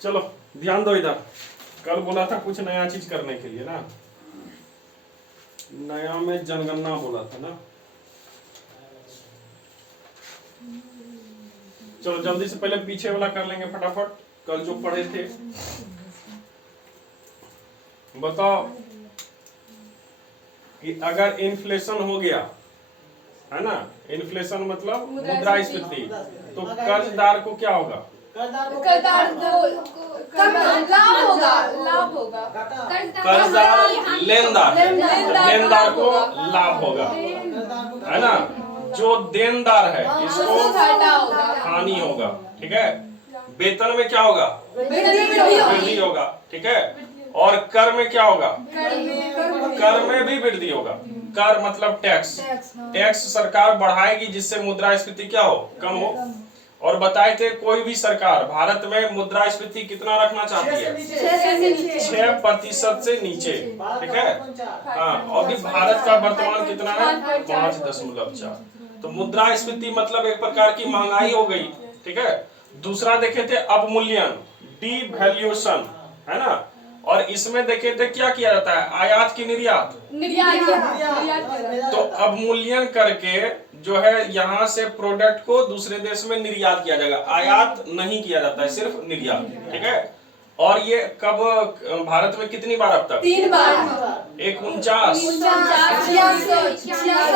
चलो ध्यान दो इधर। कल बोला था कुछ नया चीज करने के लिए ना, नया में जनगणना बोला था ना। चलो जल्दी से पहले पीछे वाला कर लेंगे फटाफट, कल जो पढ़े थे। बताओ कि अगर इन्फ्लेशन हो गया है ना, इन्फ्लेशन मतलब मुद्रास्फीति, तो कर्जदार को क्या होगा? कर्जदार लाभ होगा। कर्जदार लेनदार को लाभ होगा, है ना। जो देनदार है इसको हानि होगा, ठीक है। वेतन में क्या होगा? वृद्धि होगा, ठीक है। और कर में क्या होगा? कर में भी वृद्धि होगा। कर मतलब टैक्स, टैक्स सरकार बढ़ाएगी जिससे मुद्रास्फीति क्या हो? कम हो। और बताए थे कोई भी सरकार भारत में मुद्रास्फीति कितना रखना चाहती है? 6% से नीचे, ठीक है। हाँ, और भी भारत का वर्तमान कितना है? 5.4। तो मुद्रास्फीति मतलब एक प्रकार की महंगाई हो गई, ठीक है। दूसरा देखे थे अवमूल्यन, डिवैल्यूएशन, है ना। और इसमें देखे थे क्या किया जाता है? आयात की निर्यात। तो अवमूल्यन करके जो है यहाँ से प्रोडक्ट को दूसरे देश में निर्यात किया जाएगा, आयात नहीं किया जाता है, सिर्फ निर्यात, ठीक है। और ये कब भारत में कितनी बार अब तक? 3 बार। 49, 66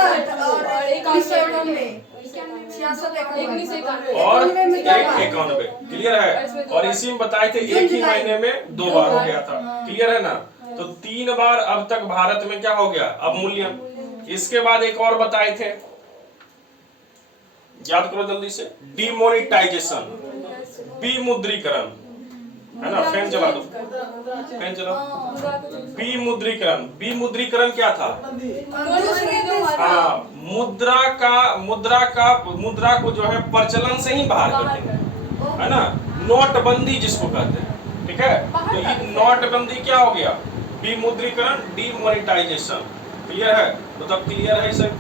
और 91। क्लियर है। और इसी में बताए थे एक ही महीने में 2 बार हो गया था, क्लियर है ना। तो 3 बार अब तक भारत में क्या हो गया? अवमूल्यन। इसके बाद एक और बताए थे, याद करो जल्दी से, डिमोनेटाइजेशन, विमुद्रीकरण, है ना। फैन चला दो, फैन चलाओ। विमुद्रीकरण, विमुद्रीकरण क्या था? हाँ, मुद्रा को जो है प्रचलन से ही बाहर कर देना, है ना। नोटबंदी जिसको कहते हैं, ठीक है। तो ये नोटबंदी क्या हो गया? विमुद्रीकरण, डिमोनेटाइजेशन। क्लियर है? तो तब क्लियर है इसे।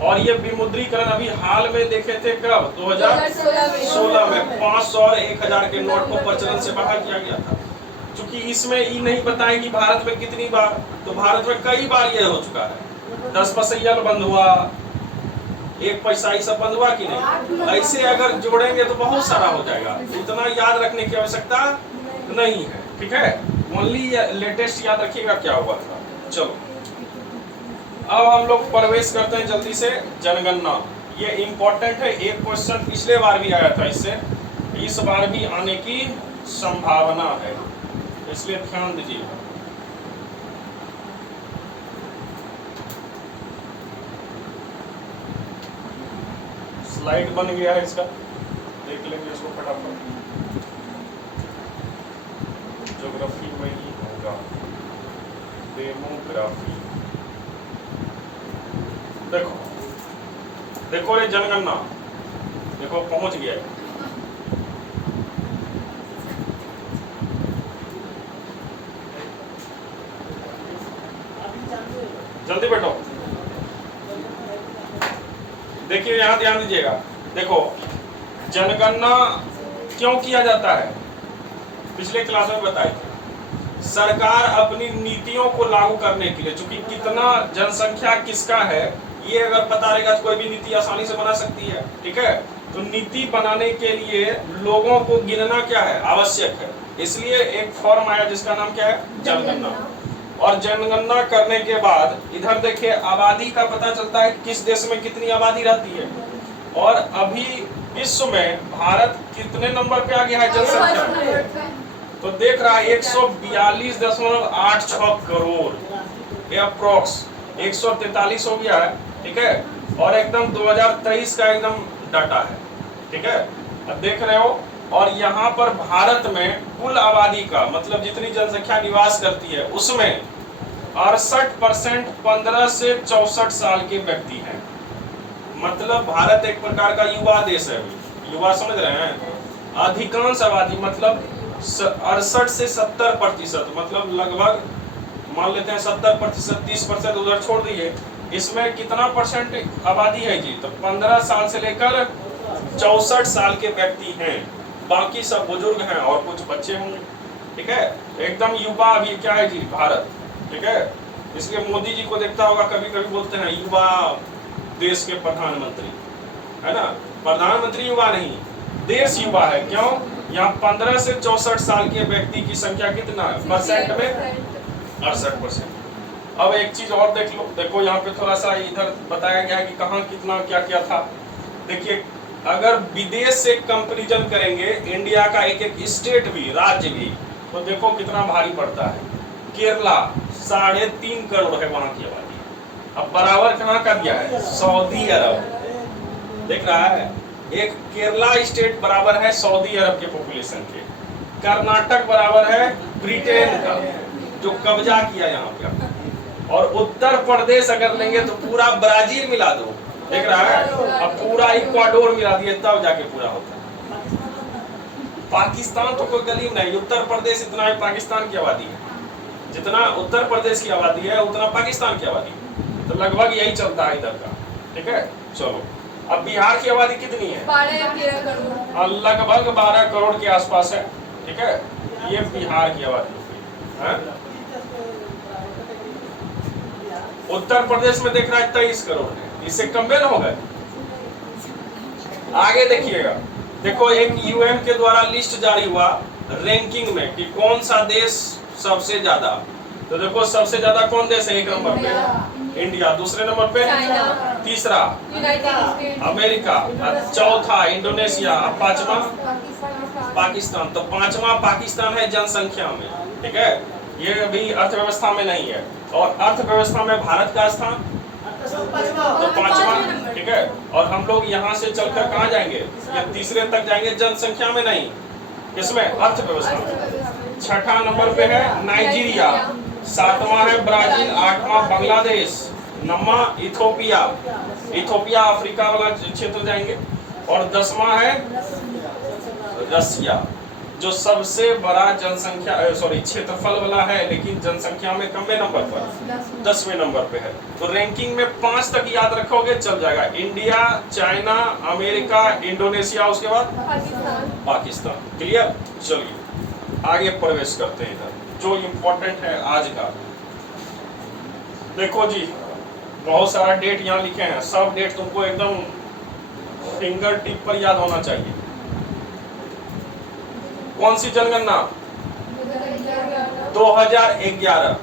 और ये विमुद्रीकरण अभी हाल में देखे थे कब? 2016 में 500 और 1000 के नोट को प्रचलन से बाहर किया गया था। चूंकि इसमें ये नहीं बताया कि भारत में कितनी बार, तो भारत में कई बार ये हो चुका है। 10 पैसा बंद हुआ, 1 पैसा ये सब बंद हुआ कि नहीं। ऐसे अगर जोड़ेंगे तो बहुत सारा हो जाएगा, इतना याद रखने की आवश्यकता नहीं है, ठीक है। ओनली लेटेस्ट याद रखिएगा क्या हुआ था। चलो अब हम लोग प्रवेश करते हैं जल्दी से जनगणना। ये इंपॉर्टेंट है, एक क्वेश्चन पिछले बार भी आया था इससे, इस बार भी आने की संभावना है, इसलिए ध्यान दीजिए। स्लाइड बन गया है इसका, देख लेंगे इसको फटाफट। ज्योग्राफी में ही होगा, डेमोग्राफी। देखो देखो रे जनगणना, देखो पहुंच गया है। जल्दी बैठो, देखिए यहाँ ध्यान दीजिएगा। देखो जनगणना क्यों किया जाता है, पिछले क्लास में बताई। सरकार अपनी नीतियों को लागू करने के लिए, चूंकि कितना जनसंख्या किसका है ये अगर पता रहेगा तो कोई भी नीति आसानी से बना सकती है, ठीक है। तो नीति बनाने के लिए लोगों को गिनना क्या है? आवश्यक है। इसलिए एक फॉर्म आया जिसका नाम क्या है? जनगणना। और जनगणना करने के बाद इधर देखिए आबादी का पता चलता है किस देश में कितनी आबादी रहती है। और अभी विश्व में भारत कितने नंबर पे आ गया है जनसंख्या? तो देख रहा है 142.86 करोड़, अप्रोक्स 143 हो गया है, ठीक है। और एकदम 2023 का एकदम डाटा है, ठीक है। अब देख रहे हो। और यहाँ पर भारत में कुल आबादी का मतलब जितनी जनसंख्या निवास करती है उसमें 68% 15 से 64 साल के व्यक्ति हैं। मतलब भारत एक प्रकार का युवा देश है। युवा समझ रहे हैं? अधिकांश आबादी मतलब 68 से 70%, मतलब लगभग मान लेते हैं 70%, 30% उधर छोड़ दिए। इसमें कितना परसेंट आबादी है जी? तो 15 साल से लेकर 64 साल के व्यक्ति हैं। बाकी सब बुजुर्ग हैं और कुछ बच्चे होंगे, ठीक है। एकदम युवा अभी क्या है जी भारत, ठीक है। इसलिए मोदी जी को देखता होगा कभी कभी बोलते हैं युवा देश के प्रधानमंत्री, है ना। प्रधानमंत्री युवा नहीं, देश युवा है। क्यों? यहाँ 15 से 64 साल के व्यक्ति की संख्या कितना है परसेंट में? 68%। अब एक चीज और देख लो, देखो यहाँ पे थोड़ा सा इधर बताया गया है कि कहाँ कितना क्या क्या था। देखिए अगर विदेश से कंपैरिजन करेंगे इंडिया का एक एक स्टेट भी, राज्य भी, तो देखो कितना भारी पड़ता है। केरला 3.5 करोड़ है वहां की आबादी। अब बराबर कहाँ का दिया है? सऊदी अरब। देख रहा है, एक केरला स्टेट बराबर है सऊदी अरब के पॉपुलेशन के। कर्नाटक बराबर है ब्रिटेन का जो कब्जा किया यहाँ पे। और उत्तर प्रदेश अगर लेंगे तो पूरा ब्राजील मिला दो, देख रहा है, अब पूरा इक्वाडोर मिला दिए तब जाके पूरा होता है। पाकिस्तान तो कोई गली नहीं, उत्तर प्रदेश इतना है पाकिस्तान की आबादी है, जितना उत्तर प्रदेश की आबादी है उतना पाकिस्तान की आबादी है। तो लगभग यही चलता है इधर का, ठीक है। चलो अब बिहार की आबादी कितनी है? 12 या 13 करोड़, लगभग 12 करोड़ के आसपास है, ठीक है। ये बिहार की आबादी है। उत्तर प्रदेश में देख रहा है 23 करोड़ है, इससे कम ना होगा। आगे देखिएगा, देखो एक यूएन के द्वारा लिस्ट जारी हुआ रैंकिंग में कि कौन सा देश सबसे ज्यादा। तो देखो सबसे ज्यादा कौन देश है? 1 नंबर पे इंडिया, दूसरे नंबर पे चाइना, तीसरा यूनाइटेड स्टेट्स, अमेरिका, चौथा इंडोनेशिया, पांचवा पाकिस्तान। तो पांचवा पाकिस्तान है जनसंख्या में, ठीक है। ये अभी अर्थव्यवस्था में नहीं है, और अर्थव्यवस्था में भारत का स्थान तो 5वां, ठीक है। और हम लोग यहाँ से चलकर कहाँ जाएंगे? ये तीसरे तक जाएंगे, जनसंख्या में नहीं, किसमें? अर्थव्यवस्था में। 6ठा नंबर पे है नाइजीरिया, 7वां है ब्राजील, 8वां बांग्लादेश, 9वां इथोपिया, इथोपिया अफ्रीका वाला क्षेत्र जाएंगे, और 10वां है रसिया जो सबसे बड़ा जनसंख्या क्षेत्रफल वाला है, लेकिन जनसंख्या में कम नंबर पर 10वें नंबर पे है। तो रैंकिंग में 5 तक याद रखोगे चल जाएगा। इंडिया, चाइना, अमेरिका, इंडोनेशिया, उसके बाद पाकिस्तान। क्लियर? चलिए आगे प्रवेश करते हैं इधर जो इम्पोर्टेंट है आज का। देखो जी बहुत सारा डेट यहाँ लिखे हैं, सब डेट तुमको एकदम फिंगर टिप पर याद होना चाहिए। कौन सी जनगणना? 2011।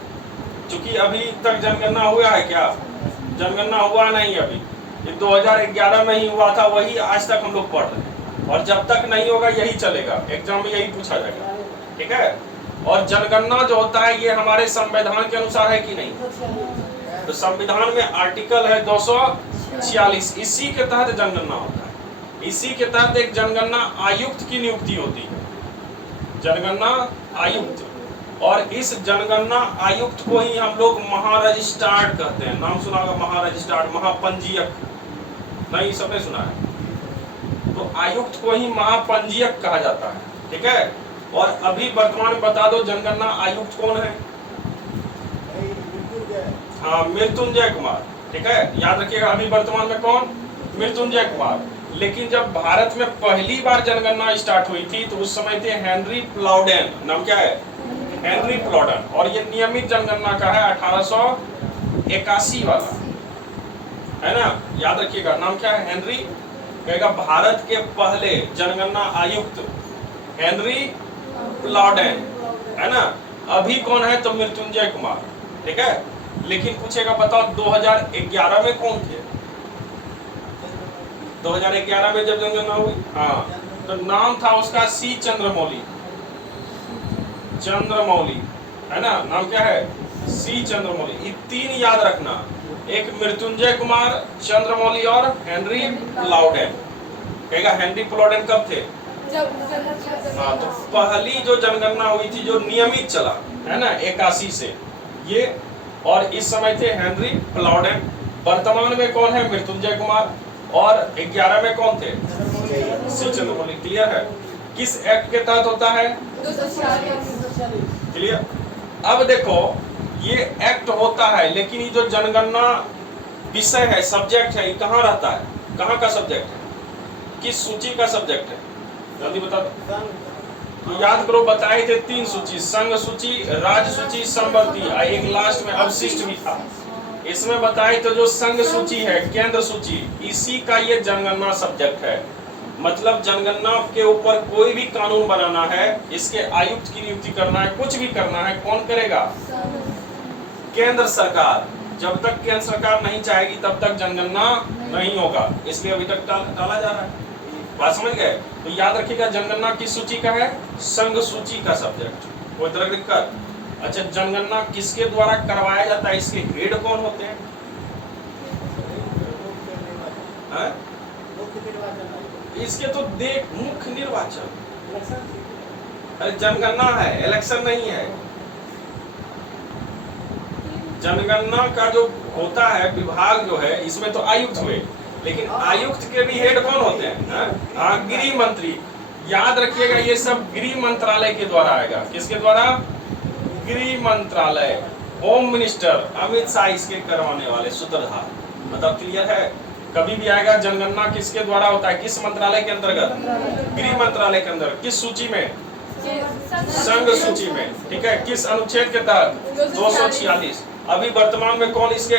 चूंकि अभी तक जनगणना हुआ है क्या? जनगणना हुआ नहीं अभी, ये 2011 में ही हुआ था, वही आज तक हम लोग पढ़ रहे हैं, और जब तक नहीं होगा यही चलेगा, एग्जाम में यही पूछा जाएगा, ठीक है। और जनगणना जो होता है ये हमारे संविधान के अनुसार है कि नहीं? तो संविधान में आर्टिकल है 246, इसी के तहत जनगणना होता है। इसी के तहत एक जनगणना आयुक्त की नियुक्ति होती है, जनगणना आयुक्त। और इस जनगणना आयुक्त को ही हम लोग महारजिस्ट्रार कहते हैं। नाम सुना होगा महारजिस्ट्रार, महापंजीयक, नहीं सबने सुना है। तो आयुक्त को ही महापंजीयक कहा जाता है, ठीक है। और अभी वर्तमान में बता दो जनगणना आयुक्त कौन है? हाँ, मृत्युंजय कुमार, ठीक है, याद रखिएगा। अभी वर्तमान में कौन? मृत्युंजय कुमार। लेकिन जब भारत में पहली बार जनगणना स्टार्ट हुई थी तो उस समय थे हेनरी प्लाउडेन। नाम क्या है? हेनरी प्लाउडेन। और ये नियमित जनगणना का है 1881 वाला, है ना, याद रखिएगा। नाम क्या है? हेनरी, कहेगा भारत के पहले जनगणना आयुक्त हेनरी प्लाउडेन, है ना। अभी कौन है? तो मृत्युंजय कुमार, ठीक है। लेकिन पूछेगा बताओ 2011 में कौन थे? 2011 में जब जनगणना हुई, हाँ, तो नाम था उसका सी चंद्रमौली, चंद्रमौली, है ना। नाम क्या है? सी चंद्रमौली। ये 3 याद रखना, एक मृत्युंजय कुमार, चंद्रमौली और हेनरी प्लाउडेन। कहेगा हेनरी प्लाउडेन कब थे? हाँ, तो पहली जो जनगणना हुई थी जो नियमित चला, है ना, 81 से ये, और इस समय थे हेनरी प्लाउडेन। वर्तमान में कौन है? मृत्युंजय कुमार। और 11 में कौन थे? सी चंद्रमौली। क्लियर है? किस एक्ट के तहत होता है? 246। क्लियर? अब देखो ये एक्ट होता है, लेकिन ये जो जनगणना विषय है, सब्जेक्ट है, ये कहाँ रहता है? कहाँ का सब्जेक्ट है? किस सूची का सब्जेक्ट है? जल्दी बता दो। तो याद करो, बताए थे 3 सूची, संघ सूची, राज्य सूची, समवर्ती, एक लास्ट में अवशिष्ट भी था। इसमें बताए तो जो संघ सूची है, केंद्र सूची, इसी का ये जनगणना सब्जेक्ट है। मतलब जनगणना के ऊपर कोई भी कानून बनाना है, इसके आयुक्त की नियुक्ति करना है, कुछ भी करना है, कौन करेगा? केंद्र सरकार। जब तक केंद्र सरकार नहीं चाहेगी तब तक जनगणना नहीं होगा, इसलिए अभी तक टाला जा रहा है। बात समझ गए? तो याद रखिएगा, जनगणना किस सूची का है? संघ सूची का सब्जेक्ट। कोई तरह की दिक्कत? अच्छा, जनगणना किसके द्वारा करवाया जाता है? इसके हेड कौन होते हैं? इसके तो देख, मुख्य निर्वाचन। अरे जनगणना है, इलेक्शन नहीं है। जनगणना का जो होता है विभाग जो है, इसमें तो आयुक्त हुए, लेकिन आयुक्त के भी हेड कौन होते हैं? गृह मंत्री। याद रखिएगा, ये सब गृह मंत्रालय के द्वारा आएगा। किसके द्वारा? गृह मंत्रालय, होम मिनिस्टर अमित शाह इसके करवाने वाले सूत्रधार। मतलब क्लियर है? कभी भी आएगा जनगणना किसके द्वारा होता है? किस मंत्रालय के अंतर्गत? गृह मंत्रालय के अंदर। किस सूची में? संघ सूची में। ठीक है। किस अनुच्छेद के तहत? 246। अभी वर्तमान में कौन इसके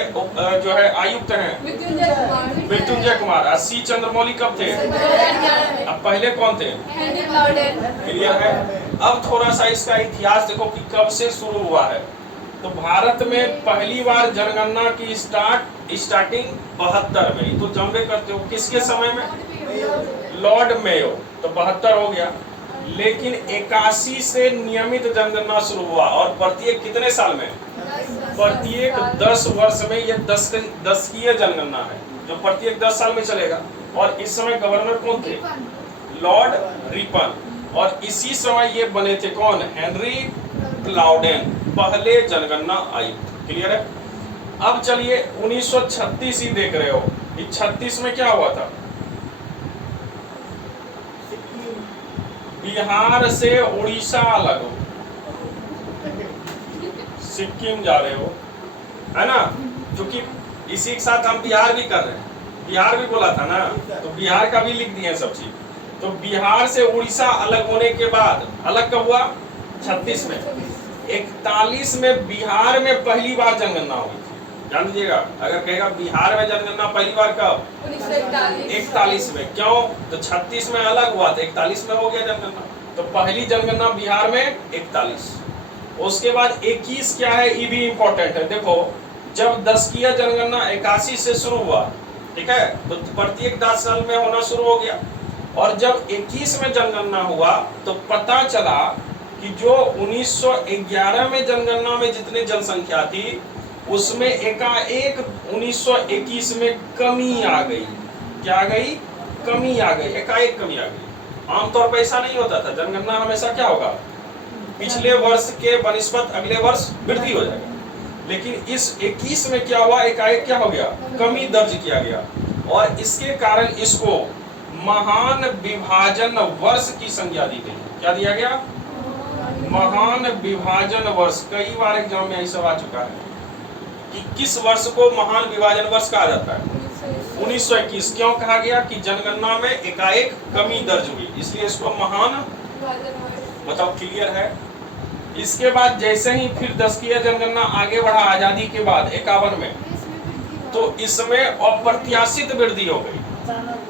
जो है आयुक्त हैं? मृत्युंजय कुमार। सी चंद्रमौली कब थे? अब पहले कौन थे? क्लियर है? अब थोड़ा सा इसका इतिहास देखो कि कब से शुरू हुआ है। तो भारत में पहली बार जनगणना की स्टार्टिंग 72 में। तो जम्बे करते हो किसके समय में? Lord Mayo. तो 72 हो गया। लेकिन 81 से नियमित जनगणना शुरू हुआ, और प्रत्येक कितने साल में? प्रत्येक 10 वर्ष में। ये 10वीं जनगणना है जो प्रत्येक 10 साल में चलेगा। और इस समय गवर्नर कौन थे? Lord Ripon. और इसी समय ये बने थे कौन? हेनरी प्लाउडेन, पहले जनगणना आयुक्त। क्लियर है? अब चलिए 1936 ही देख रहे हो। 36 में क्या हुआ था? बिहार से उड़ीसा अलग हो, सिक्किम जा रहे हो, है ना? क्योंकि इसी के साथ हम बिहार भी कर रहे हैं, बिहार भी बोला था ना, तो बिहार का भी लिख दिए सब चीज। तो बिहार से उड़ीसा अलग होने के बाद, अलग कब हुआ? 36 में। 41 में बिहार में पहली बार जनगणना हुई थी। जान लीजिएगा, अगर कहेगा बिहार में जनगणना पहली बार कब? 41 में। क्यों? तो 36 में अलग हुआ था, 41 में हो गया जनगणना। तो पहली जनगणना बिहार में 41। उसके बाद 21 क्या है, ये भी इंपॉर्टेंट है। देखो, जब 10वीं जनगणना 81 से शुरू हुआ, ठीक है, तो प्रत्येक 10 साल में होना शुरू हो गया। और जब 21 में जनगणना हुआ तो पता चला कि जो 1911 में जनगणना में जितनी जनसंख्या थी, उसमें एकाएक 1921 में कमी आ गई। क्या आ गई? कमी आ गई, एकाएक कमी आ गई। आमतौर पर ऐसा नहीं होता था। जनगणना हमेशा क्या होगा? पिछले वर्ष के बनिस्पत अगले वर्ष वृद्धि हो जाएगा। लेकिन इस 21 में क्या हुआ? एकाएक क्या हो गया? कमी दर्ज किया गया। और इसके कारण इसको महान विभाजन वर्ष की संज्ञा दी गई। क्या दिया गया? महान विभाजन वर्ष। कई बार एग्जाम में यही सब आ चुका है कि किस वर्ष को महान विभाजन वर्ष कहा जाता है? 1921। क्यों कहा गया? कि जनगणना में एकाएक कमी दर्ज हुई, इसलिए इसको महान। मतलब क्लियर है? इसके बाद जैसे ही फिर 10वीं जनगणना आगे बढ़ा आजादी के बाद 51 में, तो इसमें अप्रत्याशित वृद्धि हो गई,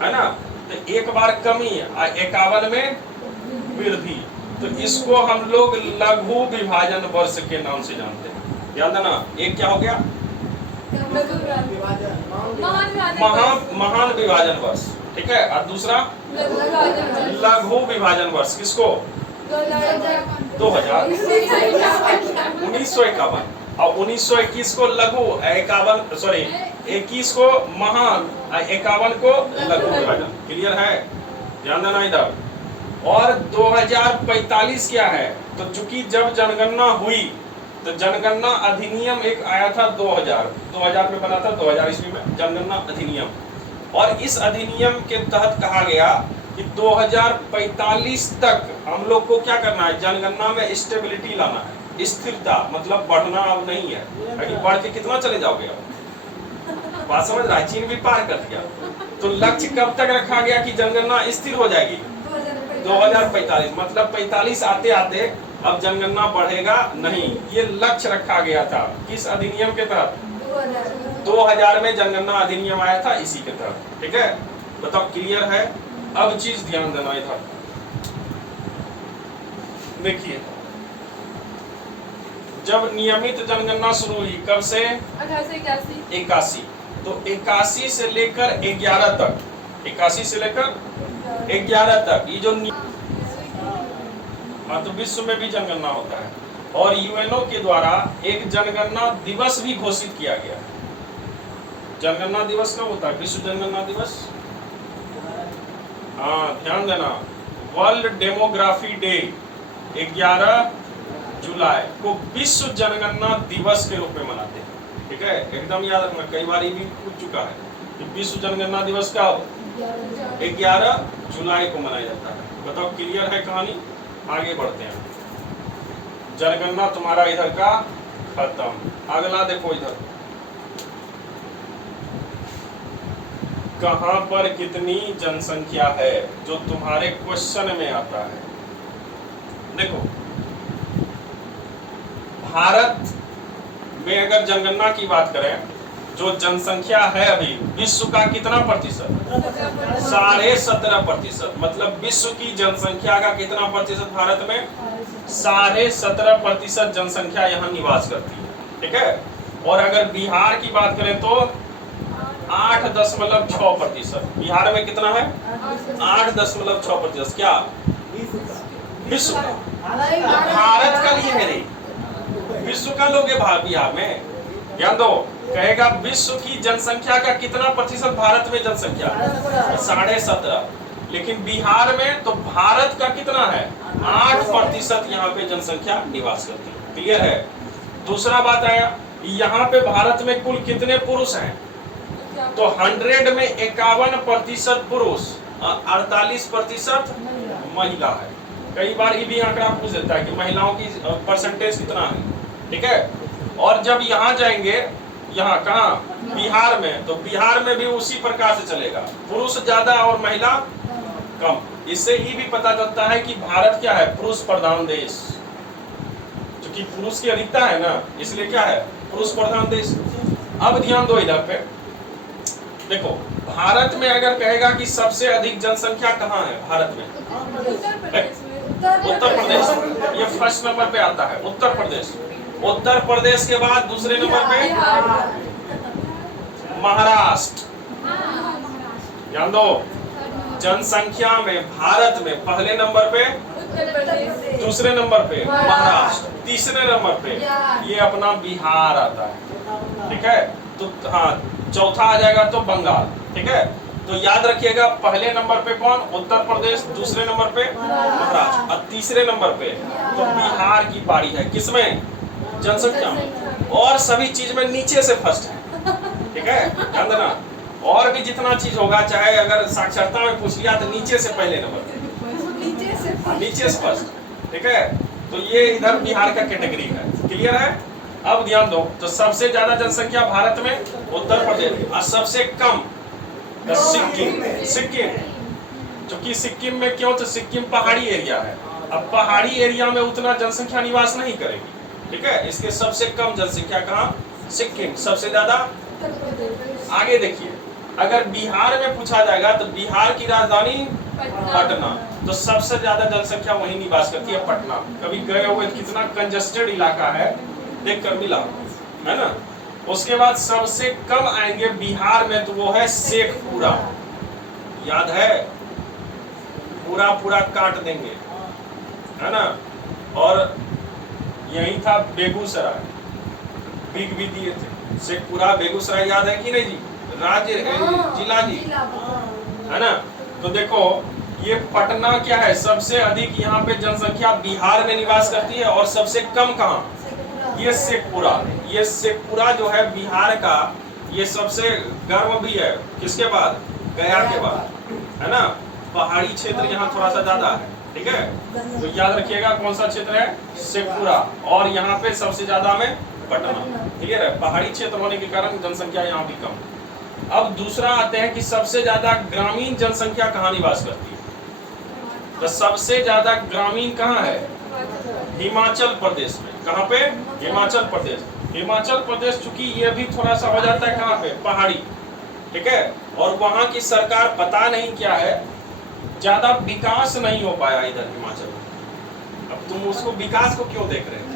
है ना? तो एक बार कमी, 51 में वृद्धि। तो इसको हम लोग लघु विभाजन वर्ष के नाम से जानते हैं। ध्यान देना, एक क्या हो गया? महान विभाजन वर्ष। ठीक है। और दूसरा लघु विभाजन वर्ष। किसको? 2000 1951। और 1921 को लघु, 21 को महान, 51 को लघु विभाजन। क्लियर है? ध्यान देना इधर। और 2045 क्या है? तो चूंकि जब जनगणना हुई तो जनगणना अधिनियम एक आया था 2000 में बना था, 2000 ईस्वी में जनगणना अधिनियम। और इस अधिनियम के तहत कहा गया कि 2045 तक हम लोग को क्या करना है? जनगणना में स्टेबिलिटी लाना है, स्थिरता। मतलब बढ़ना अब नहीं है, क्योंकि बढ़ के कितना चले जाओगे अब? बात समझ रहा है? चीन भी पार कर दिया। तो लक्ष्य कब तक रखा गया कि जनगणना स्थिर हो जाएगी? 2045 मतलब 45 आते आते अब जनगणना बढ़ेगा नहीं, ये लक्ष्य रखा गया था। किस अधिनियम के तहत? 2000 में जनगणना अधिनियम आया था, इसी के तहत। ठीक है, बताओ क्लियर है? अब चीज ध्यान देना इधर देखिए, जब नियमित जनगणना शुरू हुई कब से? 81। तो 81 से लेकर 11 तक, 81 से लेकर 11 तक ये जो हाँ, तो विश्व में भी जनगणना होता है और यूएनओ के द्वारा एक जनगणना दिवस भी घोषित किया गया। जनगणना दिवस कब होता है? विश्व जनगणना दिवस, हाँ ध्यान देना, वर्ल्ड डेमोग्राफी डे 11 जुलाई को विश्व जनगणना दिवस के रूप में मनाते हैं। ठीक है, एकदम याद रखना, कई बार ये भी पूछ चुका है कि विश्व जनगणना दिवस का 11 जुलाई को मनाया जाता है। बताओ क्लियर है कहानी? आगे बढ़ते हैं। जनगणना तुम्हारा इधर का खत्म। अगला देखो इधर, कहां पर कितनी जनसंख्या है, जो तुम्हारे क्वेश्चन में आता है। देखो भारत में अगर जनगणना की बात करें, जो जनसंख्या है अभी विश्व का कितना प्रतिशत? 17.5%। मतलब विश्व की जनसंख्या का कितना प्रतिशत भारत में? 17.5% जनसंख्या यहाँ निवास करती है। ठीक है, और अगर बिहार की बात करें तो 8.6%। बिहार में कितना है? 8.6%। क्या विश्व का? भारत का लिए है, विश्व का लोग बिहार में। ध्यान दो, कहेगा विश्व की जनसंख्या का कितना प्रतिशत भारत में जनसंख्या? 17.5। लेकिन बिहार में तो भारत का कितना है? 8% यहाँ पे जनसंख्या निवास करती है। क्लियर है? दूसरा बात आया, यहाँ पे भारत में कुल कितने पुरुष हैं? तो 100 में 51% पुरुष, 48% महिला है। कई बार ये भी आंकड़ा पूछ देता है कि महिलाओं की परसेंटेज कितना है। ठीक है, और जब यहाँ जाएंगे, यहाँ कहाँ? बिहार में, तो बिहार में भी उसी प्रकार से चलेगा, पुरुष ज्यादा और महिला कम। इससे ये भी पता चलता है कि भारत क्या है? पुरुष प्रधान देश। क्योंकि पुरुष की अधिकता है ना, इसलिए क्या है? पुरुष प्रधान देश। अब ध्यान दो इधर पे, देखो भारत में अगर कहेगा कि सबसे अधिक जनसंख्या कहाँ है भारत में? उत्तर प्रदेश। ये फर्स्ट नंबर पे आता है, उत्तर प्रदेश। उत्तर प्रदेश के बाद दूसरे नंबर पे महाराष्ट्र। ध्यान दो, जनसंख्या में भारत में पहले नंबर पे, दूसरे नंबर पे महाराष्ट्र, तीसरे नंबर पे ये अपना बिहार आता है। ठीक है, तो हाँ चौथा आ जाएगा तो बंगाल। ठीक है, तो याद रखिएगा पहले नंबर पे कौन? उत्तर प्रदेश, दूसरे नंबर पे महाराष्ट्र और तीसरे नंबर पे तो बिहार की पारी है। किसमें? जनसंख्या में। और सभी चीज में नीचे से फर्स्ट है। ठीक है, ध्यान देना, और भी जितना चीज होगा, चाहे अगर साक्षरता में पूछ लिया तो नीचे से पहले नंबर, नीचे से फर्स्ट। ठीक है, तो ये इधर बिहार का कैटेगरी है। क्लियर है? अब ध्यान दो, तो सबसे ज्यादा जनसंख्या भारत में उत्तर प्रदेश और सबसे कम सिक्किम। सिक्किम, क्योंकि सिक्किम में क्यों? तो सिक्किम पहाड़ी एरिया है। अब पहाड़ी एरिया में उतना जनसंख्या निवास नहीं करेगी। ठीक है, इसके सबसे कम जनसंख्या कहाँ? सिक्किम। सबसे ज्यादा आगे देखिए, अगर बिहार में पूछा जाएगा तो बिहार की राजधानी पटना, तो सबसे ज्यादा जनसंख्या वहीं निवास करती है, पटना। कभी गए हुए कितना कंजेस्टेड इलाका है, देखकर मिला है ना। उसके बाद सबसे कम आएंगे बिहार में, तो वो है शेखपुरा। याद है? पूरा पूरा काट देंगे, है ना। और यही था बेगूसराय, बिग भी दिए थे। शेखपुरा बेगूसराय याद है कि नहीं जी? राज्य जिला जी, है ना। तो देखो ये पटना क्या है? सबसे अधिक यहाँ पे जनसंख्या बिहार में निवास करती है और सबसे कम कहाँ? ये शेखपुरा। ये शेखपुरा जो है बिहार का, ये सबसे गर्म भी है। किसके बाद? गया के बाद, है ना। पहाड़ी क्षेत्र यहाँ थोड़ा सा ज्यादा है। ठीक है, तो याद रखिएगा कौन सा क्षेत्र है? शेखपुरा। और यहाँ पे सबसे ज्यादा में पटना। क्लियर है? पहाड़ी क्षेत्र होने के कारण जनसंख्या यहाँ भी कम। अब दूसरा आते हैं कि सबसे ज्यादा ग्रामीण जनसंख्या कहाँ निवास करती है? तो सबसे ज्यादा ग्रामीण कहाँ है? हिमाचल प्रदेश में। कहाँ पे? हिमाचल प्रदेश। हिमाचल प्रदेश चूंकि ये भी थोड़ा सा हो जाता है कहाँ पे? पहाड़ी, ठीक है। और वहां की सरकार पता नहीं क्या है, ज्यादा विकास नहीं हो पाया इधर हिमाचल में। अब तुम उसको विकास को क्यों देख रहे हो?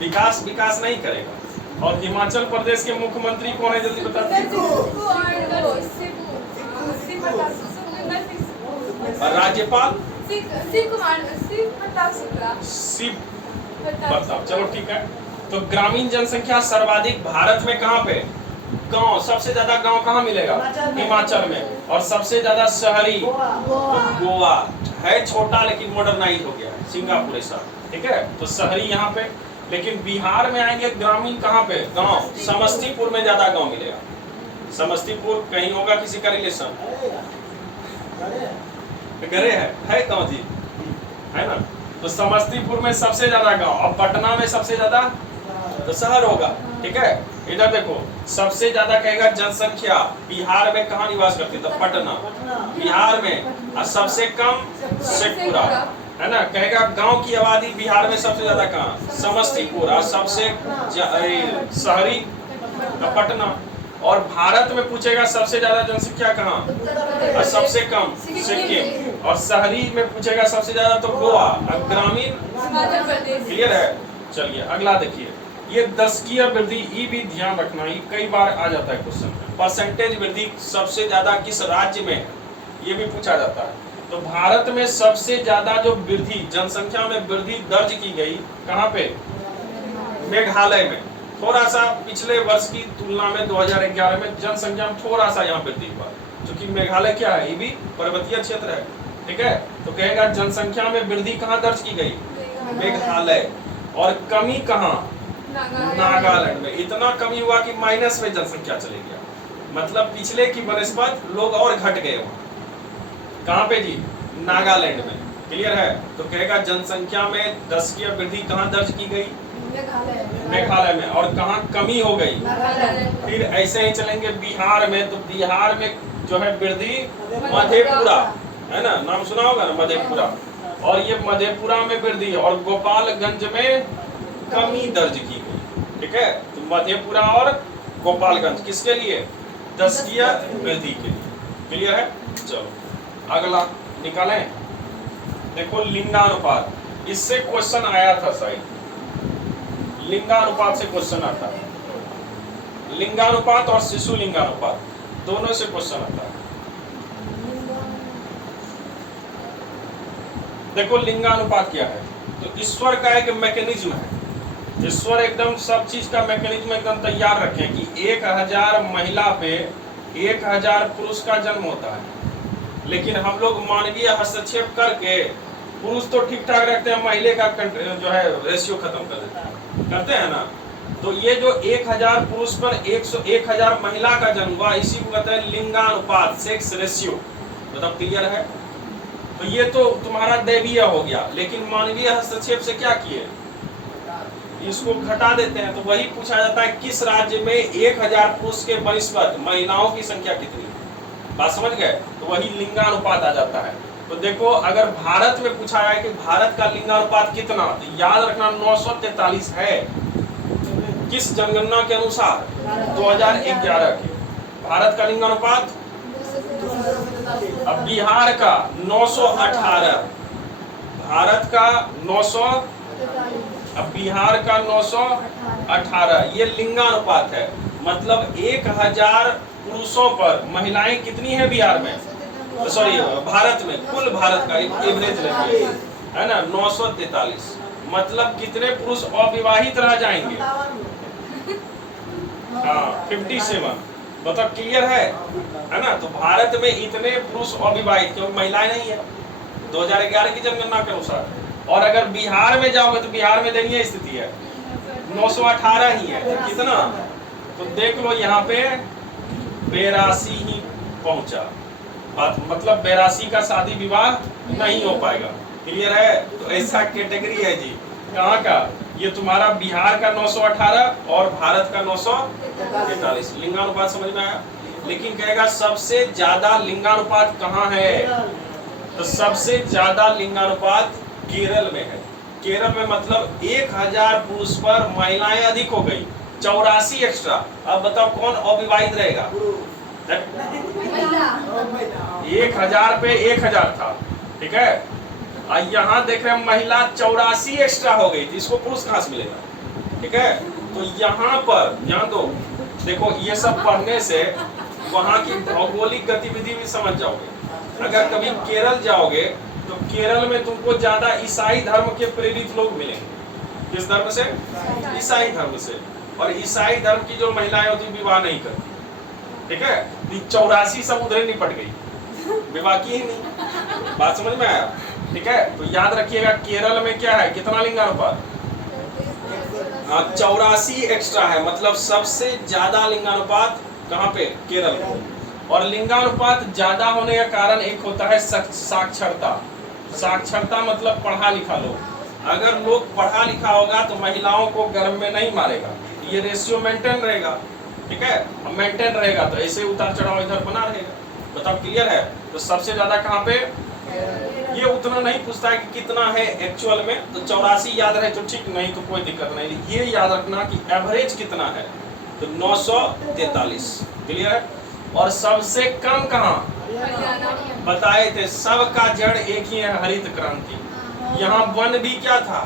विकास विकास नहीं करेगा। और हिमाचल प्रदेश के मुख्यमंत्री कौन है, जल्दी बता दो। और राज्यपाल शिव प्रताप। चलो ठीक है। तो ग्रामीण जनसंख्या सर्वाधिक भारत में कहाँ पे? गांव। सबसे ज्यादा गांव कहाँ मिलेगा? हिमाचल में। और सबसे ज्यादा शहरी गोवा है, छोटा लेकिन मॉडर्नाइज हो गया है, सिंगापुर ऐसा, ठीक है। तो शहरी यहाँ पे। लेकिन बिहार में आएंगे ग्रामीण कहाँ पे? गांव। समस्तीपुर में ज्यादा गांव मिलेगा। समस्तीपुर कहीं होगा किसी का रिलेशन? घरे है गाँव जी, है ना। तो समस्तीपुर में सबसे ज्यादा गांव। और पटना में सबसे ज्यादा तो शहर होगा, ठीक है। इधर देखो, सबसे ज्यादा कहेगा जनसंख्या बिहार में कहाँ निवास करती है? तो पटना बिहार में। और सबसे कम शेखपुरा, है ना। कहेगा गांव की आबादी बिहार में सबसे ज्यादा कहाँ? समस्तीपुर। और सबसे शहरी पटना। और भारत में पूछेगा सबसे ज्यादा जनसंख्या कहाँ? और सबसे कम सिक्किम। और शहरी में पूछेगा सबसे ज्यादा तो गोवा। और ग्रामीण क्लियर है। चलिए अगला देखिए, ये दशकीय वृद्धि, ये भी ध्यान रखना, ये कई बार आ जाता है क्वेश्चन में। परसेंटेज वृद्धि सबसे ज्यादा किस राज्य में है, ये भी पूछा जाता है। तो भारत में सबसे ज्यादा जो वृद्धि, जनसंख्या में वृद्धि दर्ज की गई कहाँ पे? मेघालय में। थोड़ा सा पिछले वर्ष की तुलना में 2011 में जनसंख्या में थोड़ा सा यहाँ वृद्धि हुआ, क्योंकि मेघालय क्या है? ये भी पर्वतीय क्षेत्र है, ठीक है। तो कहेगा जनसंख्या में वृद्धि कहाँ दर्ज की गई? मेघालय। और कमी कहाँ? नागालैंड में। इतना कमी हुआ कि माइनस में जनसंख्या चले गया, मतलब पिछले की बनस्पत लोग और घट गए वहां। कहाँ पे जी? नागालैंड में। क्लियर है। तो कहेगा जनसंख्या में 10 की वृद्धि कहाँ दर्ज की गई? मेघालय में। और कहाँ कमी हो गई? फिर ऐसे ही चलेंगे बिहार में। तो बिहार में जो है वृद्धि मधेपुरा, है ना, नाम सुना होगा ना, मधेपुरा। और ये मधेपुरा में वृद्धि। और गोपालगंज में कमी दर्ज की गई, ठीक है। तो मधेपुरा और गोपालगंज किसके लिए? 10 वृद्धि के लिए। क्लियर है। चलो अगला निकालें। देखो लिंगानुपात, इससे क्वेश्चन आया था शायद, लिंगानुपात से क्वेश्चन आता है। लिंगानुपात और शिशु लिंगानुपात दोनों से क्वेश्चन आता है। देखो लिंगानुपात क्या है? तो ईश्वर का एक मैकेनिज्म है। ईश्वर एकदम सब चीज का मैकेनिज्म एकदम तैयार रखे कि 1000 महिला पे 1000 पुरुष का जन्म होता है। लेकिन हम लोग मानवीय हस्तक्षेप करके पुरुष तो ठीक ठाक रखते हैं, महिला का जो है रेशियो खत्म कर देते हैं, करते हैं ना। तो ये जो 1000 पुरुष पर 1000 महिला का जन्म हुआ, इसी को कहते हैं लिंगानुपात, सेक्स रेशियो। मतलब क्लियर है। तो ये तो तुम्हारा दैवीय हो गया, लेकिन मानवीय हस्तक्षेप से क्या किए? इसको घटा देते हैं। तो वही पूछा जाता है किस राज्य में 1000 पुरुष के बनस्पत महिलाओं की संख्या कितनी? बात समझ गए? तो वही लिंगानुपात आ जाता है। तो देखो अगर भारत में पूछा है कि भारत का लिंगानुपात कितना, तो याद रखना 943 है। किस जनगणना के अनुसार? 2011 के। भारत का लिंगानुपात। अब बिहार का 918, भारत का 900, अब बिहार का 918। ये लिंगानुपात है। मतलब 1000 पुरुषों पर महिलाएं कितनी है बिहार में? सॉरी भारत में, कुल भारत का एवरेज लेंगे, है ना, 943। मतलब कितने पुरुष अविवाहित रह जाएंगे? हाँ 57। मतलब क्लियर है ना। तो भारत में इतने पुरुष अविवाहित, क्योंकि महिलाएं नहीं है 2011 की जनगणना के अनुसार। और अगर बिहार में जाओगे तो बिहार में दयनीय स्थिति है, 918 ही है। कितना? तो देख लो यहाँ पे 82 ही पहुंचा। बात मतलब 82 का शादी विवाह नहीं हो पाएगा। क्लियर है। तो ऐसा कैटेगरी है जी। कहाँ का? ये तुम्हारा बिहार का 918 और भारत का 943। लिंगानुपात समझ में आया। लेकिन कहेगा सबसे ज्यादा लिंगानुपात कहाँ है? तो सबसे ज्यादा लिंगानुपात केरल में है। केरल में मतलब 1000 पुरुष पर महिलाएं अधिक हो गई, 84 एक्स्ट्रा। अब बताओ कौन अविवाहित रहेगा? 1000 पे 1000 था, ठीक है। यहाँ देख रहे हैं महिला 84 एक्स्ट्रा हो गई थी, इसको पुरुष कहां से मिलेगा? ठीक है, तो यहाँ पर ध्यान दो, देखो ये सब पढ़ने से वहां की भौगोलिक गतिविधि भी समझ जाओगे। अगर कभी केरल जाओगे तो केरल में तुमको ज्यादा ईसाई धर्म के प्रेरित लोग मिलेंगे। किस धर्म से? ईसाई धर्म से। और ईसाई धर्म की जो महिलाएं होती विवाह नहीं करती, ठीक है। 84 सब उधर निपट गई, विवाह की ही नहीं। बात समझ में आया? ठीक है, तो याद रखिएगा केरल में क्या है, कितना लिंगानुपात? 84 एक्स्ट्रा है, मतलब सबसे ज्यादा लिंगानुपात कहाँ पे? केरल में। और लिंगानुपात ज्यादा होने का कारण एक होता है साक्षरता। साक्षरता मतलब पढ़ा लिखा लोग। अगर लोग पढ़ा लिखा होगा तो महिलाओं को गर्भ में नहीं मारेगा, ये रेशियो मेंटेन रहेगा, ठीक है। मेंटेन रहेगा तो ऐसे उतार चढ़ाव इधर बना रहेगा। बताओ क्लियर है? तो सबसे ज्यादा कहाँ पे? ये उतना नहीं पूछता है कि कितना है एक्चुअल में, तो 84 याद रहे तो ठीक, नहीं तो कोई दिक्कत नहीं। ये याद रखना कि एवरेज कितना है, तो 943। क्लियर है? और सबसे कम कहाँ बताए थे? सबका जड़ एक ही है, हरित क्रांति। यहाँ वन भी क्या था?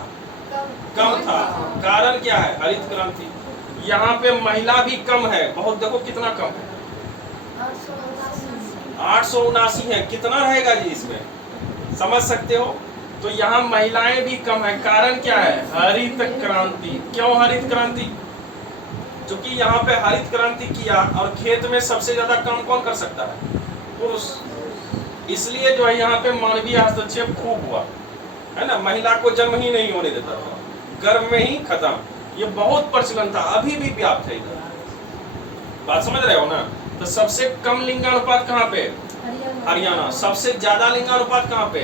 कम था। कारण क्या है? हरित क्रांति। यहाँ पे महिला भी कम है बहुत, देखो कितना कम है, 879 है। कितना रहेगा जी इसमें, समझ सकते हो? तो यहाँ महिलाएं भी कम है। कारण क्या है? हरित क्रांति। क्यों हरित क्रांति? क्योंकि यहाँ पे हरित क्रांति किया और खेत में सबसे ज्यादा काम कौन कर सकता है? पुरुष। इसलिए जो है यहाँ पे मानवीय हस्तक्षेप खूब हुआ है ना, महिला को जन्म ही नहीं होने देता था, गर्भ में ही खत्म। ये बहुत प्रचलन था, अभी भी व्याप्त है इधर। बात समझ रहे हो ना? तो सबसे कम लिंगानुपात कहाँ पे? हरियाणा। सबसे ज्यादा लिंगानुपात कहाँ पे?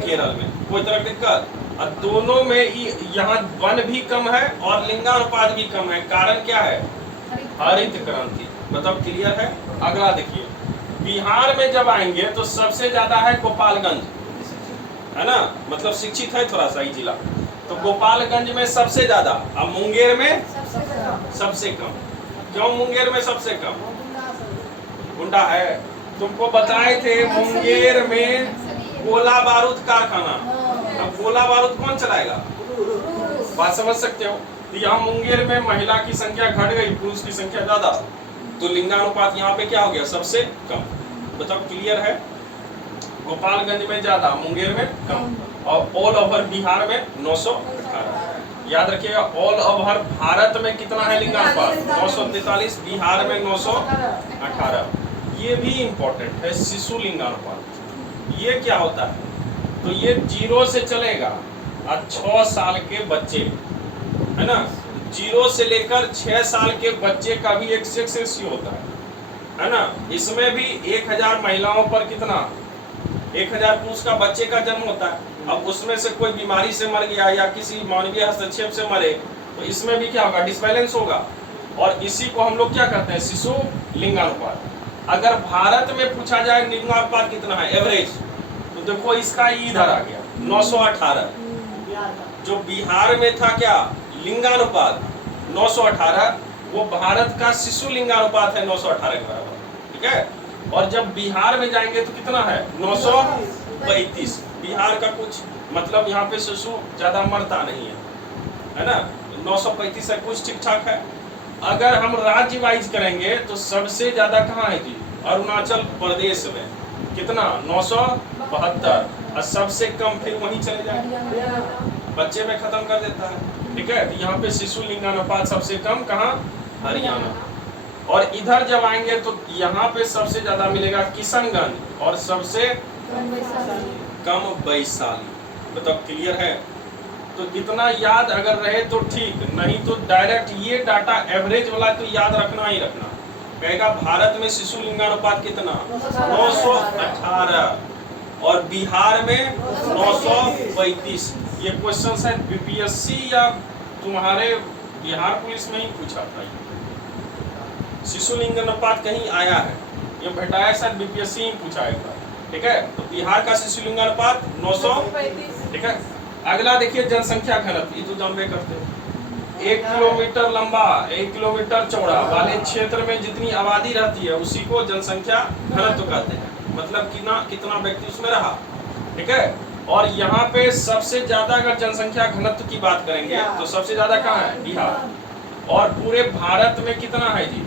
केरल में। कोई तरह की दिक्कत? और दोनों में यहाँ वन भी कम है और लिंगानुपात भी कम है। कारण क्या है? हरित क्रांति। मतलब क्लियर है? अगला देखिए, बिहार में जब आएंगे तो सबसे ज्यादा है गोपालगंज, है ना, मतलब शिक्षित है थोड़ा सा ही जिला, तो गोपालगंज में सबसे ज्यादा। अब मुंगेर में सबसे कम। क्यों मुंगेर में सबसे कम? गुंडा है। तुमको बताए थे मुंगेर में गोला बारूद कारखाना, अब गोला बारूद कौन चलाएगा? बात समझ सकते हो? तो यहाँ मुंगेर में महिला की संख्या घट गई, पुरुष की संख्या ज्यादा, तो लिंगानुपात यहाँ पे क्या हो गया? सबसे कम। बताओ क्लियर है? गोपालगंज में ज्यादा, मुंगेर में कम। और ऑल ओवर बिहार में 918। याद रखिएगा, ऑल ओवर भारत में कितना है लिंगानुपात? 943, बिहार में 918। ये भी इंपॉर्टेंट है, शिशु लिंगानुपात। ये क्या होता है? तो ये 0 से चलेगा और 6 साल के बच्चे, है ना, 0 से लेकर 6 साल के बच्चे का भी एक सेक्स रेशियो होता है ना। इसमें भी 1000 महिलाओं पर कितना? 1000 पुरुष का बच्चे का जन्म होता है। अब उसमें से कोई बीमारी से मर गया या किसी मानवीय हस्तक्षेप से मरे तो इसमें भी क्या होगा? डिसबैलेंस होगा। और इसी को हम लोग क्या कहते हैं? शिशु लिंगानुपात। अगर भारत में पूछा जाए लिंगानुपात कितना है एवरेज, तो देखो इसका इधर आ गया 918। जो बिहार में था क्या लिंगानुपात 918, वो भारत का शिशु लिंगानुपात है 918 के बराबर, ठीक है। और जब बिहार में जाएंगे तो कितना है? 935। बिहार का कुछ मतलब यहाँ पे शिशु ज्यादा मरता नहीं है ना, 935 है, कुछ ठीक ठाक है। अगर हम राज्य वाइज करेंगे तो सबसे ज्यादा कहाँ है जी? अरुणाचल प्रदेश में। कितना? 972। और सबसे कम फिर वहीं चले जाए, बच्चे में खत्म कर देता है, ठीक है। यहाँ पे शिशु लिंगानुपात सबसे कम कहाँ? हरियाणा। और इधर जब आएंगे तो यहाँ पे सबसे ज्यादा मिलेगा किशनगंज और सबसे कम वैशाली। बताओ क्लियर है? तो इतना याद अगर रहे तो ठीक, नहीं तो डायरेक्ट ये डाटा एवरेज वाला तो याद रखना ही रखना। कहेगा भारत में शिशु लिंगानुपात कितना? 918 और बिहार में 935। ये क्वेश्चन शायद बीपीएससी या तुम्हारे बिहार पुलिस में ही पूछा था। शिशु लिंगानुपात कहीं आया है, ये भेटाया शायद बीपीएससी ही पूछा था। ठीक है। तो बिहार का शिशु लिंगानुपात 900, 35। ठीक है। अगला देखिए जनसंख्या घनत्व, ये तो जानबे करते हो। 1 किलोमीटर लंबा 1 किलोमीटर चौड़ा वाले क्षेत्र में जितनी आबादी रहती है उसी को जनसंख्या घनत्व कहते हैं, मतलब कितना व्यक्ति उसमें रहा, ठीक है। और यहाँ पे सबसे ज्यादा अगर जनसंख्या घनत्व की बात करेंगे तो सबसे ज्यादा कहाँ है? बिहार। और पूरे भारत में कितना है जी?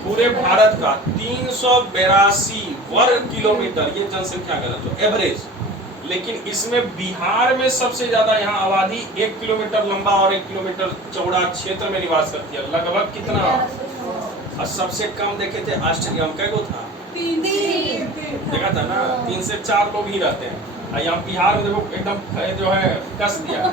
पूरे भारत का 382 वर्ग किलोमीटर ये जनसंख्या घनत्व एवरेज। लेकिन इसमें बिहार में सबसे ज्यादा यहाँ आबादी 1 किलोमीटर लंबा और 1 किलोमीटर चौड़ा क्षेत्र में निवास करती है, लगभग कितना। और सबसे कम देखे थे ऑस्ट्रेलिया में, कै गो था? 3। देखा था ना, 3 से 4 लोग ही रहते हैं। और यहाँ बिहार में देखो एकदम जो है कस दिया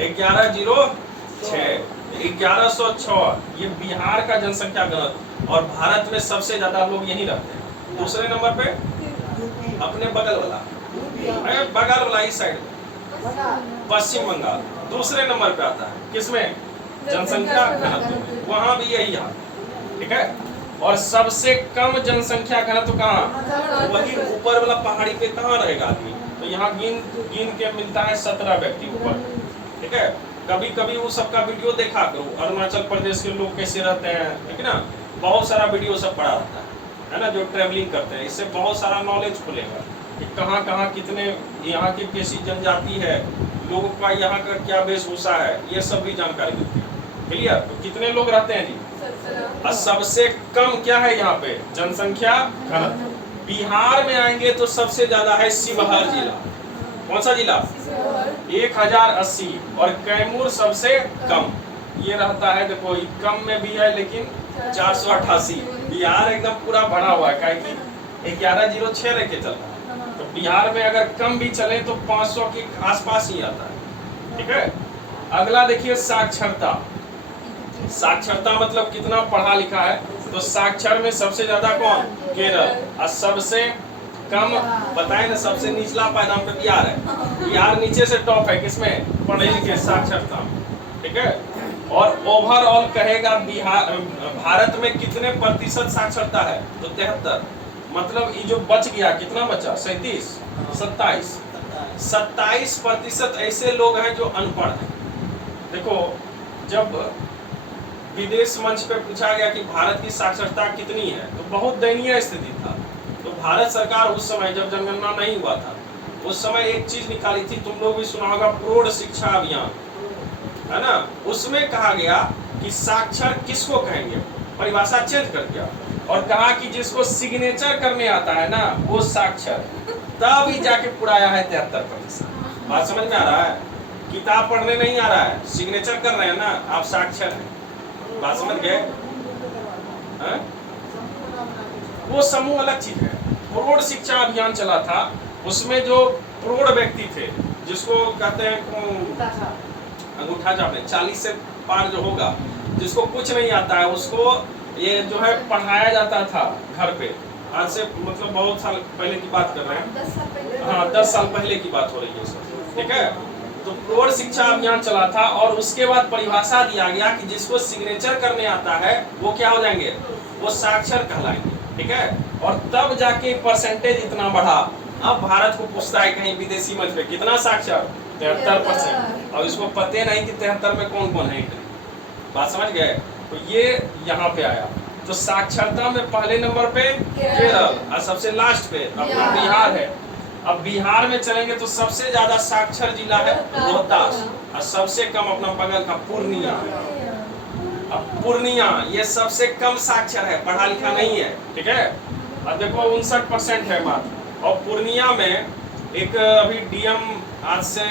1106 ये बिहार का जनसंख्या घनत्व। और भारत में सबसे ज्यादा लोग यहीं रहते हैं। दूसरे नंबर पे अपने बगल वाला इस साइड पश्चिम बंगाल दूसरे नंबर पे आता है। किसमें? जनसंख्या घनत्व में, वहां भी यही हाल, ठीक है। और सबसे कम जनसंख्या घनत्व कहाँ? वही ऊपर वाला पहाड़ी पे कहाँ रहेगा आदमी? तो यहाँ गिन के मिलता है 17 व्यक्ति ऊपर, ठीक है। कभी कभी वो सबका वीडियो देखा करो, अरुणाचल प्रदेश के लोग कैसे रहते हैं, ठीक है ना। बहुत सारा वीडियो सब पड़ा रहता है ना, जो ट्रेवलिंग करते हैं। इससे बहुत सारा नॉलेज खुलेगा कि कहाँ कहाँ कितने यहाँ की कैसी जनजाति है, लोगों का यहाँ का क्या वेशभूषा है, ये सब भी जानकारी मिलती है। क्लियर? तो कितने लोग रहते हैं जी? और सबसे कम क्या है यहाँ पे? जनसंख्या घनत्व। बिहार में आएंगे तो सबसे ज्यादा है शिवहर जिला। कौन सा जिला? 1080। और कैमूर सबसे कम, ये रहता है देखो, कम में भी है लेकिन 488। बिहार एकदम पूरा भरा हुआ है, क्या कि 1106 लेके चल रहा है। तो बिहार में अगर कम भी चले तो 500 के आसपास ही आता है, ठीक है। अगला देखिए साक्षरता। साक्षरता मतलब कितना पढ़ा लिखा है। तो साक्षर में सबसे ज्यादा कौन? केरल। और सबसे कम बताए ना, सबसे निचला पायदान पे बिहार है। बिहार नीचे से टॉप है किसमें? पढ़े लिखे साक्षरता, ठीक है। और ओवरऑल कहेगा बिहार भारत में कितने प्रतिशत साक्षरता है? तो 73। मतलब ये जो बच गया, कितना बचा? 37, 27, 27% ऐसे लोग हैं जो अनपढ़ हैं। देखो, जब विदेश मंच पे पूछा गया कि भारत की साक्षरता कितनी है तो बहुत दयनीय स्थिति था। तो भारत सरकार उस समय जब जनगणना नहीं हुआ था, उस समय एक चीज निकाली थी, तुम लोग भी सुना होगा, प्रौढ़ शिक्षा अभियान, है ना। उसमें कहा गया कि साक्षर किसको कहेंगे, परिभाषा चेंज कर दिया और कहा कि जिसको सिग्नेचर करने आता है ना वो साक्षर। तब ही जाके पुराया है 73%। बात समझ में आ रहा है? किताब पढ़ने नहीं आ रहा है, सिग्नेचर कर रहे हैं ना, आप साक्षर हैं। बात समझ गए? वो समूह अलग चीज है। प्रौढ़ शिक्षा अभियान चला था, उसमें जो प्रौढ़ व्यक्ति थे, जिसको कहते हैं अंगूठा छापने, 40 से पार जो होगा, जिसको कुछ नहीं आता है, उसको ये जो है पढ़ाया जाता था घर पे। आज से मतलब बहुत साल पहले की बात कर रहे हैं, हाँ 10 साल पहले की बात हो रही है सर, ठीक है। तो प्रौढ़ शिक्षा अभियान चला था और उसके बाद परिभाषा दिया गया कि जिसको सिग्नेचर करने आता है वो क्या हो जाएंगे? वो साक्षर कहलाएंगे, ठीक है। और तब जाके परसेंटेज इतना बढ़ा। अब भारत को पूछता है कहीं विदेशी मंच पे कितना साक्षर? 73%। और इसको पते नहीं कि 73 में कौन कौन है। बात समझ गए? तो ये यहाँ पे आया। तो साक्षरता में पहले नंबर पे केरल और सबसे लास्ट पे अपना बिहार है। अब बिहार में चलेंगे तो सबसे ज्यादा साक्षर जिला है रोहतास और सबसे कम अपना बगल का पूर्णिया। अब पूर्णिया ये सबसे कम साक्षर है, पढ़ा लिखा नहीं है, ठीक है। अब देखो 59% है मात्र। और पूर्णिया में एक अभी डीएम, आज से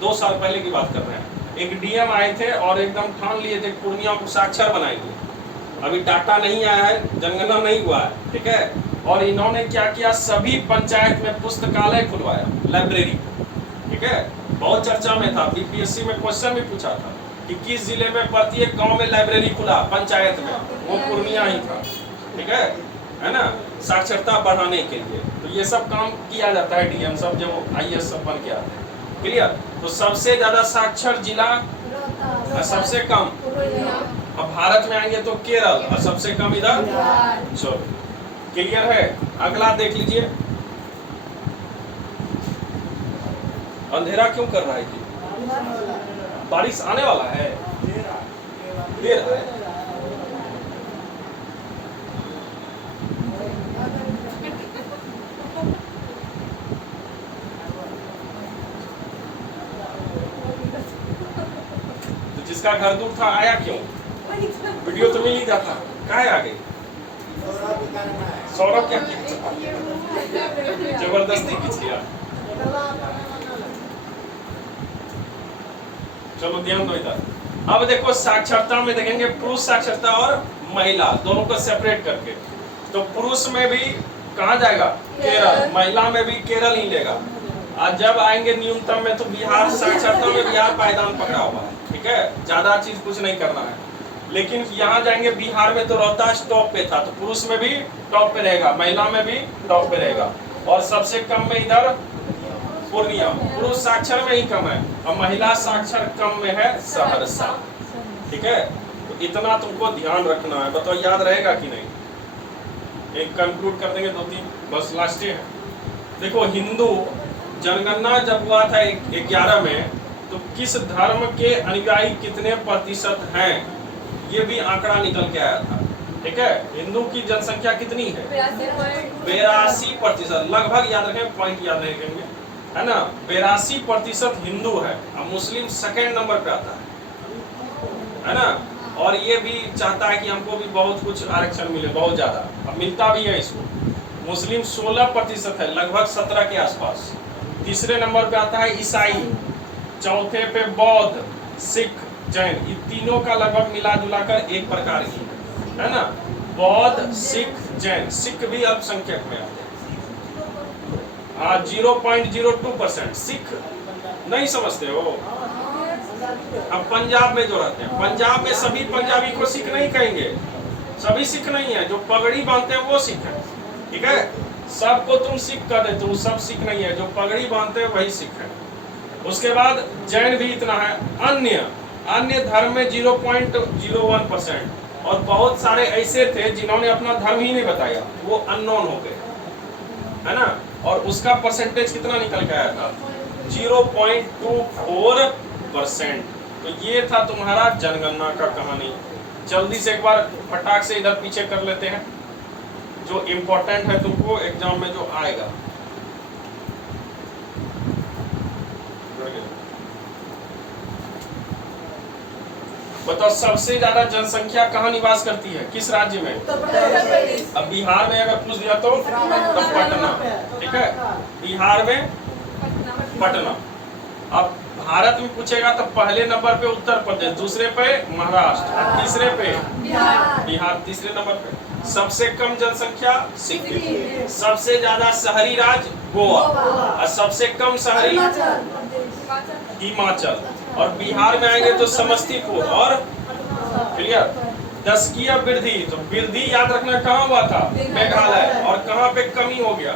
2 साल पहले की बात कर रहे हैं, एक डीएम आए थे और एकदम ठान लिए थे पूर्णिया को साक्षर बनाएंगे। अभी डाटा नहीं आया है, जनगणना नहीं हुआ है, ठीक है। और इन्होंने क्या किया, सभी पंचायत में पुस्तकालय खुलवाया, लाइब्रेरी, ठीक है। बहुत चर्चा में था, बीपीएससी में क्वेश्चन भी पूछा था कि किस जिले में प्रत्येक गांव में लाइब्रेरी खुला पंचायत में, वो पूर्णिया ही था, ठीक है ना, साक्षरता बढ़ाने के लिए। तो ये सब काम किया जाता है, डीएम सब जब आईएएस सब बन के आते हैं, क्लियर। तो सबसे ज्यादा साक्षर जिला और सबसे कम। अब भारत में आएंगे तो केरल और सबसे कम इधर। चलो क्लियर है? अगला देख लीजिए, अंधेरा क्यों कर रहा है जी? बारिश आने वाला है, दे रहा है। तो जिसका घर दूर था आया क्यों? वीडियो तो मिल ही जाता, काहे आ गई? सौरभ क्या किया? जबरदस्ती खींच लिया। चलो ध्यान दो इधर। अब देखो साक्षरता में देखेंगे पुरुष साक्षरता और महिला दोनों को सेपरेट करके। तो पुरुष में भी कहाँ जाएगा? केरल। महिला में भी केरल ही लेगा। आज जब आएंगे न्यूनतम में तो बिहार साक्षरता में बिहार पायदान पकड़ा हुआ है, ठीक है, ज्यादा चीज कुछ नहीं करना है। लेकिन यहाँ जाएंगे बिहार में तो रोहतास टॉप पे था, तो पुरुष में भी टॉप पे रहेगा, महिला में भी टॉप पे रहेगा। और सबसे कम में इधर पूर्णिया, पुरुष साक्षर में ही कम है और महिला साक्षर कम में है सहरसा, ठीक है। तो इतना तुमको ध्यान रखना है। बताओ याद रहेगा कि नहीं? एक कंक्लूड कर देंगे, 2-3 बस लास्ट है। देखो हिंदू जनगणना जब हुआ था 11 में, तो किस धर्म के अनुयायी कितने प्रतिशत हैं, ये भी आंकड़ा निकल के आया था, ठीक है। हिंदू की जनसंख्या कितनी है? 82%, लगभग याद रखें, पॉइंट याद रखेंगे, है ना। 82% हिंदू है और मुस्लिम सेकेंड नंबर पे आता है ना। और ये भी चाहता है कि हमको भी बहुत कुछ आरक्षण मिले, बहुत ज्यादा, अब मिलता भी है इसको। मुस्लिम 16% है, लगभग 17 के आसपास। तीसरे नंबर पे आता है ईसाई, चौथे पे बौद्ध, सिख, जैन। ये तीनों का लगभग मिला जुला कर एक प्रकार की है ना। बौद्ध, सिख, जैन, सिख भी अल्पसंख्यक में आते हैं। हाँ 0.02% सिख नहीं समझते हो। अब पंजाब में जो रहते हैं, पंजाब में सभी पंजाबी को सिख नहीं कहेंगे, सभी सिख नहीं है। जो पगड़ी बांधते हैं वो सिख है, ठीक है। सबको तुम सिख कर देते हो, सब सिख नहीं है, जो पगड़ी बांधते हैं वही सिख है। उसके बाद जैन भी इतना है। अन्य धर्म में 0.01%। और बहुत सारे ऐसे थे जिन्होंने अपना धर्म ही नहीं बताया, वो अननोन हो गए, है ना। और उसका परसेंटेज कितना निकल के आया था? 0.24%। तो ये था तुम्हारा जनगणना का कहानी। जल्दी से एक बार फटाक से इधर पीछे कर लेते हैं, जो इम्पोर्टेंट है तुमको एग्जाम में जो आएगा। बताओ सबसे ज्यादा जनसंख्या कहाँ निवास करती है, किस राज्य में? अब बिहार में अगर पूछ दिया तो पटना, ठीक है। बिहार में पटना। अब भारत में पूछेगा तो पहले नंबर पे उत्तर प्रदेश, दूसरे पे महाराष्ट्र, तीसरे पे बिहार, तीसरे नंबर पे। सबसे कम जनसंख्या सिक्किम, सबसे ज्यादा शहरी राज्य गोवा, और सबसे कम शहरी हिमाचल। और बिहार में आएंगे तो समस्तीपुर और क्लियर। दशकीय वृद्धि, तो वृद्धि याद रखना कहाँ हुआ था? मेघालय। और कहाँ पे कमी हो गया?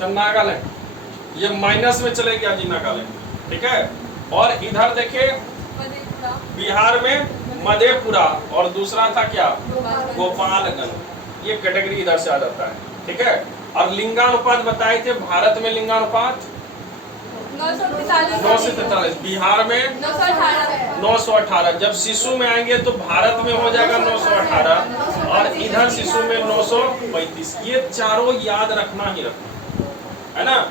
तो नागालैंड। ये माइनस में चले गया जी नागालैंड, ठीक है। और इधर देखिए बिहार में मधेपुरा और दूसरा था क्या? गोपालगंज। ये कैटेगरी इधर से आ जाता है, ठीक है। और लिंगानुपात बताए थे, भारत में लिंगानुपात 943, बिहार में 918। जब शिशु में आएंगे तो भारत में हो जाएगा 918 और इधर शिशु में 935। ये चारों याद रखना ही रखना, है ना।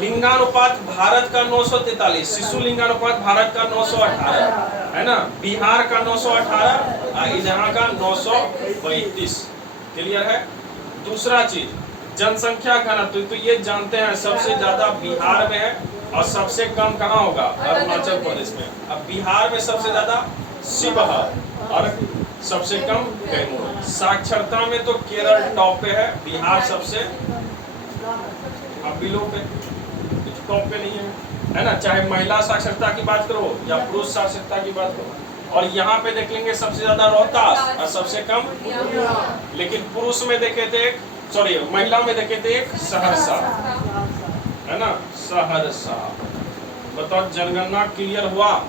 लिंगानुपात भारत का 943, शिशु लिंगानुपात भारत का 918, है ना। बिहार का 918 और यहाँ का 935। क्लियर है। दूसरा चीज जनसंख्या घनत्व, तो ये जानते हैं सबसे ज्यादा बिहार में है और सबसे कम कहाँ होगा? अरुणाचल प्रदेश में। अब बिहार में सबसे ज्यादा शिवहर और सबसे कम कैमूर। साक्षरता में तो केरल टॉप पे है, बिहार सबसे बिलो पे, टॉप पे नहीं है ना। चाहे महिला साक्षरता की बात करो या पुरुष साक्षरता की बात करो। और यहाँ पे देख लेंगे सबसे ज्यादा रोहतास और सबसे कम, लेकिन पुरुष में देखे थे सॉरी महिला में देखे थे एक सहरसा, है ना, सहरसा। बताओ जनगणना क्लियर हुआ?